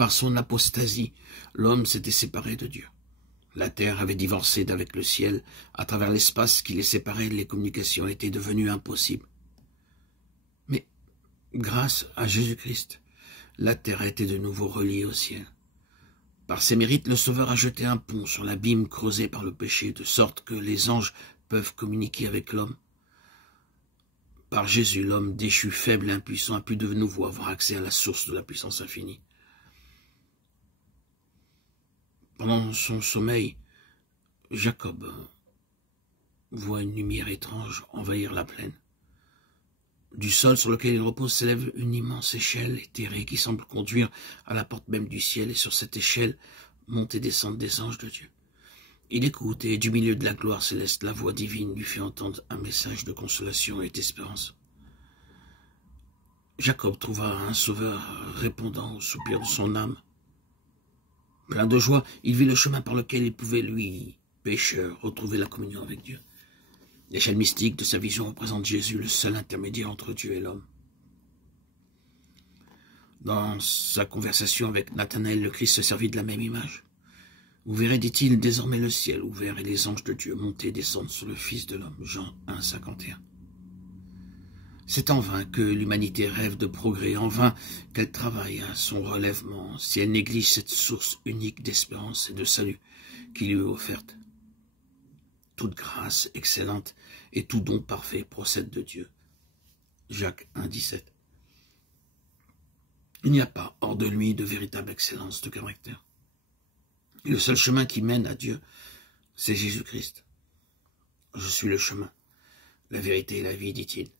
Par son apostasie, l'homme s'était séparé de Dieu. La terre avait divorcé d'avec le ciel. À travers l'espace qui les séparait, les communications étaient devenues impossibles. Mais, grâce à Jésus-Christ, la terre a été de nouveau reliée au ciel. Par ses mérites, le Sauveur a jeté un pont sur l'abîme creusé par le péché, de sorte que les anges peuvent communiquer avec l'homme. Par Jésus, l'homme déchu, faible et impuissant a pu de nouveau avoir accès à la source de la puissance infinie. Pendant son sommeil, Jacob voit une lumière étrange envahir la plaine. Du sol sur lequel il repose s'élève une immense échelle éthérée qui semble conduire à la porte même du ciel, et sur cette échelle montent et descendent des anges de Dieu. Il écoute, et du milieu de la gloire céleste, la voix divine lui fait entendre un message de consolation et d'espérance. Jacob trouva un sauveur répondant au soupir de son âme. Plein de joie, il vit le chemin par lequel il pouvait, lui, pécheur, retrouver la communion avec Dieu. L'échelle mystique de sa vision représente Jésus, le seul intermédiaire entre Dieu et l'homme. Dans sa conversation avec Nathanaël, le Christ se servit de la même image. Vous verrez, dit-il, désormais le ciel ouvert et les anges de Dieu monter et descendre sur le Fils de l'homme. Jean 1, 51. C'est en vain que l'humanité rêve de progrès, en vain qu'elle travaille à son relèvement, si elle néglige cette source unique d'espérance et de salut qui lui est offerte. Toute grâce excellente et tout don parfait procède de Dieu. Jacques 1, 17. Il n'y a pas hors de lui de véritable excellence de caractère. Et le seul chemin qui mène à Dieu, c'est Jésus-Christ. Je suis le chemin, la vérité et la vie, dit-il.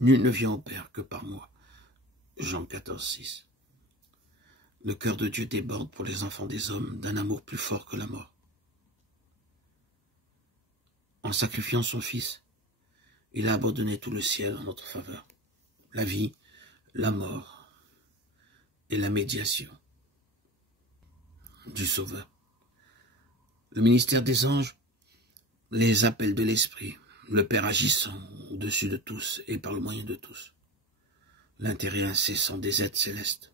Nul ne vient au Père que par moi. Jean 14, 6. Le cœur de Dieu déborde pour les enfants des hommes d'un amour plus fort que la mort. En sacrifiant son Fils, il a abandonné tout le ciel en notre faveur. La vie, la mort et la médiation du Sauveur. Le ministère des anges, les appels de l'Esprit, le Père agissant au-dessus de tous et par le moyen de tous. L'intérêt incessant des êtres célestes.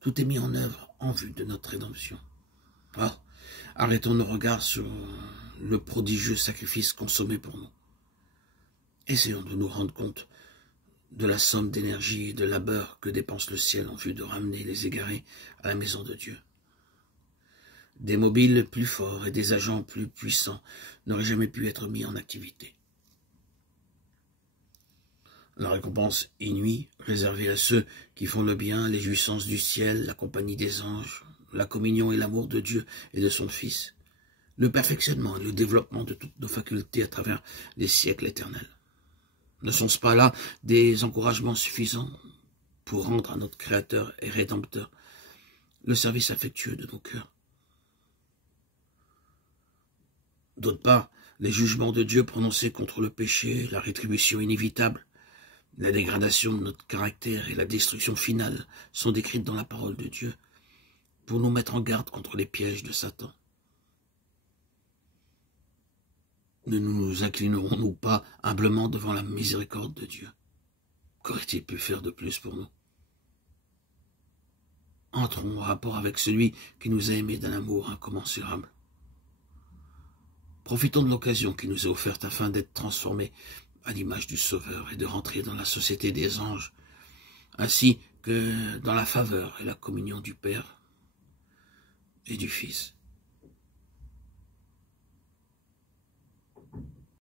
Tout est mis en œuvre en vue de notre rédemption. Ah, arrêtons nos regards sur le prodigieux sacrifice consommé pour nous. Essayons de nous rendre compte de la somme d'énergie et de labeur que dépense le ciel en vue de ramener les égarés à la maison de Dieu. Des mobiles plus forts et des agents plus puissants n'auraient jamais pu être mis en activité. La récompense inouïe, réservée à ceux qui font le bien, les jouissances du ciel, la compagnie des anges, la communion et l'amour de Dieu et de son Fils, le perfectionnement et le développement de toutes nos facultés à travers les siècles éternels. Ne sont-ce pas là des encouragements suffisants pour rendre à notre Créateur et Rédempteur le service affectueux de nos cœurs? D'autre part, les jugements de Dieu prononcés contre le péché, la rétribution inévitable, la dégradation de notre caractère et la destruction finale sont décrites dans la parole de Dieu pour nous mettre en garde contre les pièges de Satan. Ne nous inclinerons-nous pas humblement devant la miséricorde de Dieu? Qu'aurait-il pu faire de plus pour nous? Entrons en rapport avec celui qui nous a aimés d'un amour incommensurable. Profitons de l'occasion qui nous est offerte afin d'être transformés à l'image du Sauveur et de rentrer dans la société des anges, ainsi que dans la faveur et la communion du Père et du Fils.